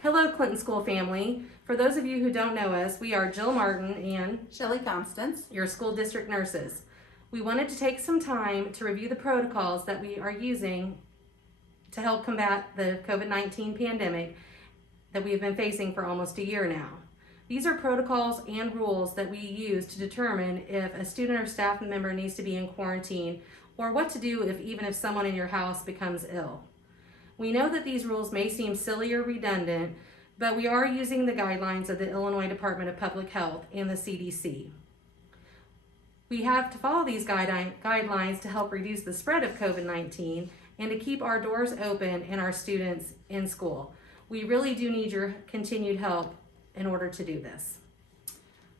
Hello, Clinton School family. For those of you who don't know us, we are Jill Martin and Shelly, Constance. your school district nurses. We wanted to take some time to review the protocols that we are using to help combat the COVID-19 pandemic that we have been facing for almost a year now. These are protocols and rules that we use to determine if a student or staff member needs to be in quarantine or what to do even if someone in your house becomes ill. We know that these rules may seem silly or redundant, but we are using the guidelines of the Illinois Department of Public Health and the CDC. We have to follow these guidelines to help reduce the spread of COVID-19 and to keep our doors open and our students in school. We really do need your continued help in order to do this.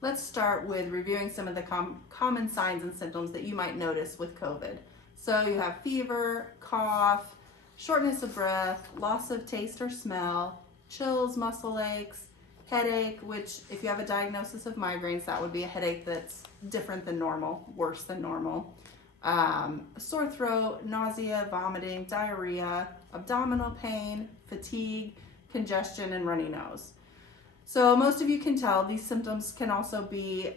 Let's start with reviewing some of the common signs and symptoms that you might notice with COVID. So you have fever, cough, shortness of breath, loss of taste or smell, chills, muscle aches, headache, which if you have a diagnosis of migraines, that would be a headache that's different than normal, worse than normal. Sore throat, nausea, vomiting, diarrhea, abdominal pain, fatigue, congestion, and runny nose. So most of you can tell these symptoms can also be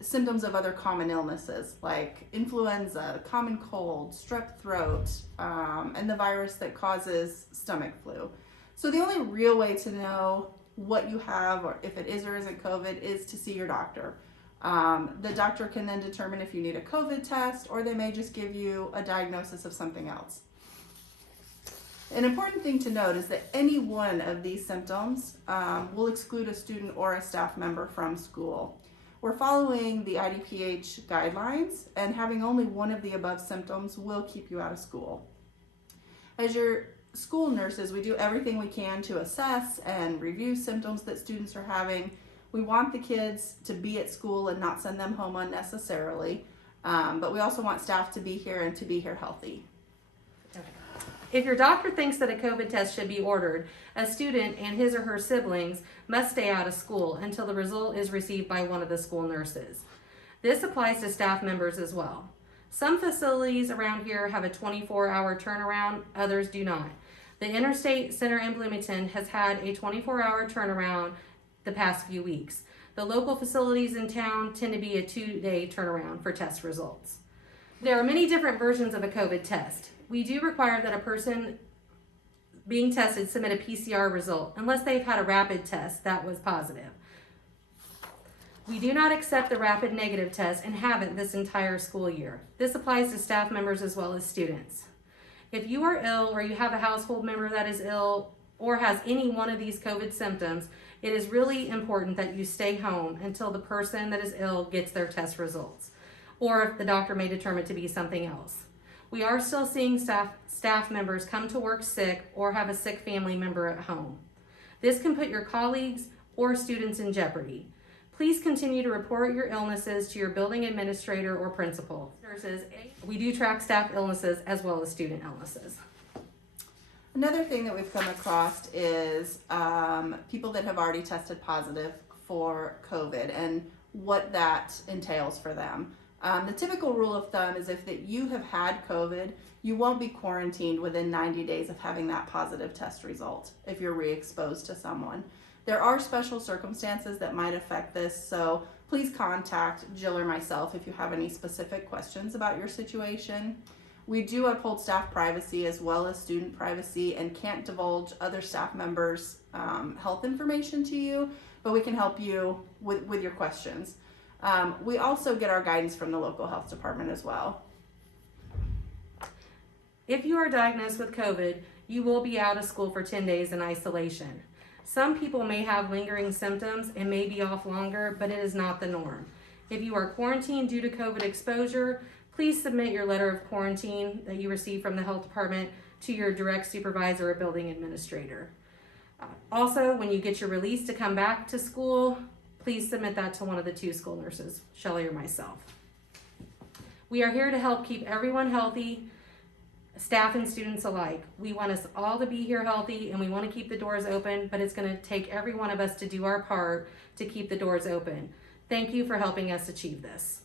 symptoms of other common illnesses like influenza, common cold, strep throat, and the virus that causes stomach flu. So the only real way to know what you have or if it is or isn't COVID is to see your doctor. The doctor can then determine if you need a COVID test, or they may just give you a diagnosis of something else. An important thing to note is that any one of these symptoms will exclude a student or a staff member from school. We're following the IDPH guidelines, and having only one of the above symptoms will keep you out of school. As your school nurses, we do everything we can to assess and review symptoms that students are having. We want the kids to be at school and not send them home unnecessarily, but we also want staff to be here and to be here healthy. If your doctor thinks that a COVID test should be ordered, a student and his or her siblings must stay out of school until the result is received by one of the school nurses. This applies to staff members as well. Some facilities around here have a 24-hour turnaround, others do not. The Interstate Center in Bloomington has had a 24-hour turnaround the past few weeks. The local facilities in town tend to be a 2-day turnaround for test results. There are many different versions of a COVID test. We do require that a person being tested submit a PCR result unless they've had a rapid test that was positive. We do not accept the rapid negative test and haven't this entire school year. This applies to staff members as well as students. If you are ill or you have a household member that is ill or has any one of these COVID symptoms, it is really important that you stay home until the person that is ill gets their test results, or if the doctor may determine to be something else. We are still seeing staff members come to work sick or have a sick family member at home. This can put your colleagues or students in jeopardy. Please continue to report your illnesses to your building administrator or principal. Nurses, we do track staff illnesses as well as student illnesses. Another thing that we've come across is people that have already tested positive for COVID and what that entails for them. The typical rule of thumb is if that you have had COVID, you won't be quarantined within 90 days of having that positive test result if you're re-exposed to someone. There are special circumstances that might affect this, so please contact Jill or myself if you have any specific questions about your situation. We do uphold staff privacy as well as student privacy and can't divulge other staff members' health information to you, but we can help you with your questions. We also get our guidance from the local health department as well. If you are diagnosed with COVID, you will be out of school for 10 days in isolation. Some people may have lingering symptoms and may be off longer, but it is not the norm. If you are quarantined due to COVID exposure, please submit your letter of quarantine that you received from the health department to your direct supervisor or building administrator. Also, when you get your release to come back to school, please submit that to one of the 2 school nurses, Shelly or myself. We are here to help keep everyone healthy, staff and students alike. We want us all to be here healthy and we want to keep the doors open, but it's going to take every one of us to do our part to keep the doors open. Thank you for helping us achieve this.